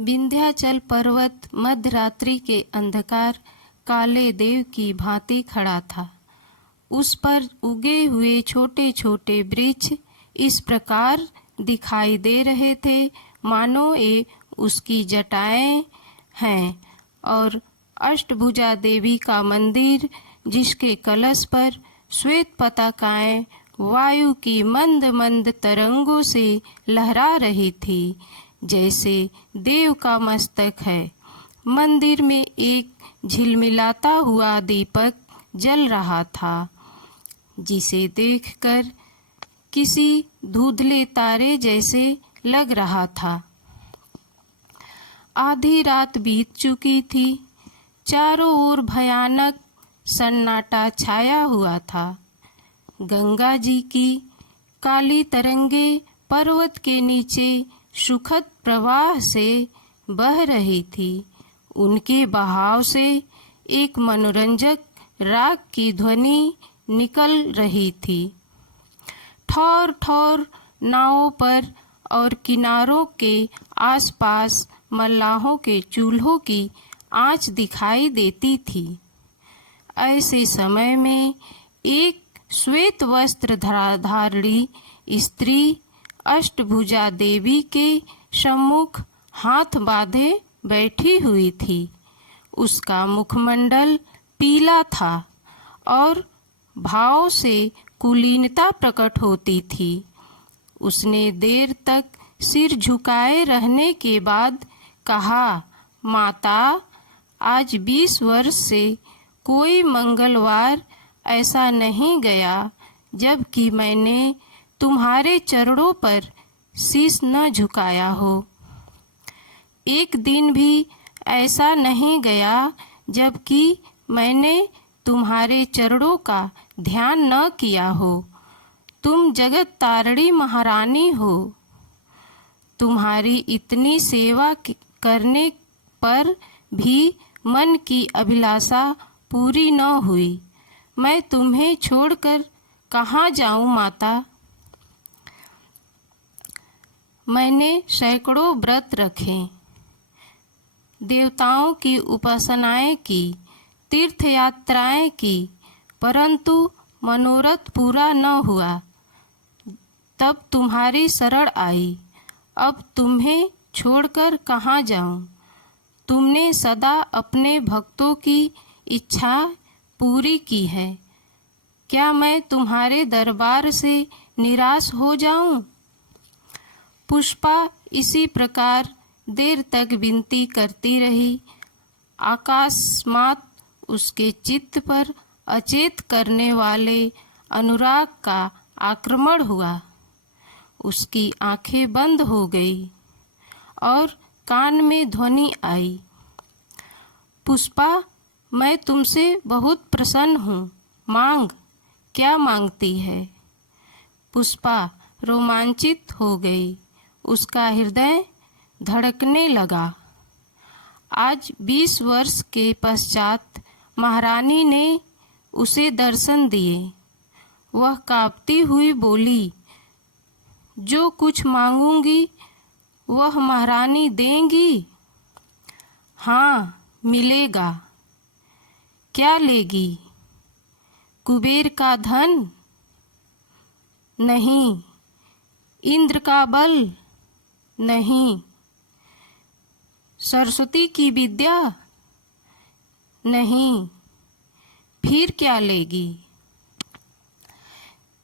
विंध्याचल पर्वत मध्यरात्रि के अंधकार काले देव की भांति खड़ा था। उस पर उगे हुए छोटे छोटे वृक्ष इस प्रकार दिखाई दे रहे थे मानो ये उसकी जटाएं हैं, और अष्टभुजा देवी का मंदिर जिसके कलश पर श्वेत पताकाएं वायु की मंद मंद तरंगों से लहरा रही थी, जैसे देव का मस्तक है। मंदिर में एक झिलमिलाता हुआ दीपक जल रहा था, जिसे देखकर किसी धुंधले तारे जैसे लग रहा था। आधी रात बीत चुकी थी। चारों ओर भयानक सन्नाटा छाया हुआ था। गंगा जी की काली तरंगे पर्वत के नीचे सुखद प्रवाह से बह रही थी। उनके बहाव से एक मनोरंजक राग की ध्वनि निकल रही थी। ठौर ठौर नावों पर और किनारों के आसपास मल्लाहों के चूल्हों की आंच दिखाई देती थी। ऐसे समय में एक श्वेत वस्त्र धारिणी स्त्री अष्टभुजा देवी के सम्मुख हाथ बांधे बैठी हुई थी। उसका मुखमंडल पीला था और भाव से कुलीनता प्रकट होती थी। उसने देर तक सिर झुकाए रहने के बाद कहा, माता, आज 20 वर्ष से कोई मंगलवार ऐसा नहीं गया जबकि मैंने तुम्हारे चरणों पर शीश न झुकाया हो। एक दिन भी ऐसा नहीं गया जबकि मैंने तुम्हारे चरणों का ध्यान न किया हो। तुम जगत तारिणी महारानी हो। तुम्हारी इतनी सेवा करने पर भी मन की अभिलाषा पूरी न हुई। मैं तुम्हें छोड़कर कहाँ जाऊं माता। मैंने सैकड़ों व्रत रखे, देवताओं की उपासनाएं की, तीर्थ यात्राएं की, परंतु मनोरथ पूरा न हुआ। तब तुम्हारी शरण आई। अब तुम्हें छोड़कर कहाँ जाऊं। तुमने सदा अपने भक्तों की इच्छा पूरी की है। क्या मैं तुम्हारे दरबार से निराश हो जाऊं। पुष्पा इसी प्रकार देर तक विनती करती रही। अकस्मात उसके चित्त पर अचेत करने वाले अनुराग का आक्रमण हुआ। उसकी आंखें बंद हो गई और कान में ध्वनि आई, पुष्पा, मैं तुमसे बहुत प्रसन्न हूँ। मांग। क्या मांगती है। पुष्पा रोमांचित हो गई। उसका हृदय धड़कने लगा। आज 20 वर्ष के पश्चात महारानी ने उसे दर्शन दिए। वह कांपती हुई बोली, जो कुछ मांगूंगी वह महारानी देंगी। हाँ, मिलेगा। क्या लेगी। कुबेर का धन। नहीं। इंद्र का बल। नहीं। सरस्वती की विद्या। नहीं। फिर क्या लेगी।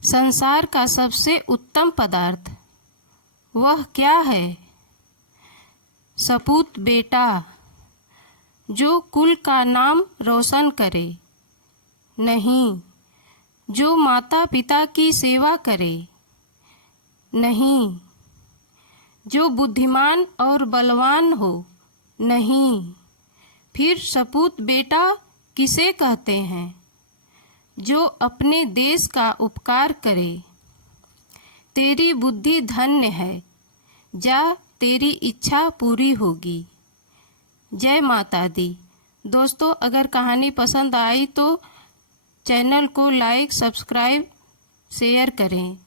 संसार का सबसे उत्तम पदार्थ। वह क्या है। सपूत बेटा, जो कुल का नाम रोशन करे। नहीं। जो माता पिता की सेवा करे। नहीं। जो बुद्धिमान और बलवान हो। नहीं। फिर सपूत बेटा किसे कहते हैं। जो अपने देश का उपकार करे। तेरी बुद्धि धन्य है। जा, तेरी इच्छा पूरी होगी। जय माता दी। दोस्तों, अगर कहानी पसंद आई तो चैनल को लाइक, सब्सक्राइब, शेयर करें।